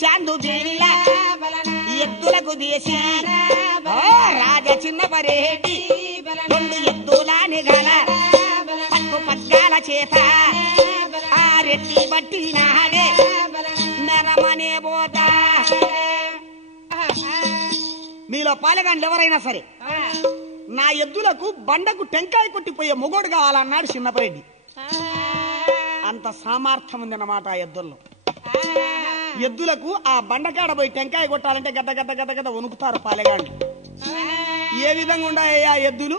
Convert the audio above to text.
చాందు బిళ్ళ ఎద్దులకు దేశి రాజ చిన్న పరేటి 2 ఎద్దులాని గల పట్టు పగ్గాల చేత ఆ రెట్టి బట్టి నాడే నరమనే పోతా. మీలో పాలెగాండ్లు ఎవరైనా సరే నా ఎద్దులకు బండకు టెంకాయ కొట్టిపోయే మొగోడు కావాలన్నాడు చిన్నపరెడ్డి. అంత సామర్థ్యం ఉందన్నమాట ఆ ఎద్దుల్లో. ఎద్దులకు ఆ బండకాడ పోయి టెంకాయ కొట్టాలంటే గడ్డ గడ్డ గడ్డ గడ్డ వణుకుతారు పాలెగాండ్లు. ఏ విధంగా ఉన్నాయా ఎద్దులు?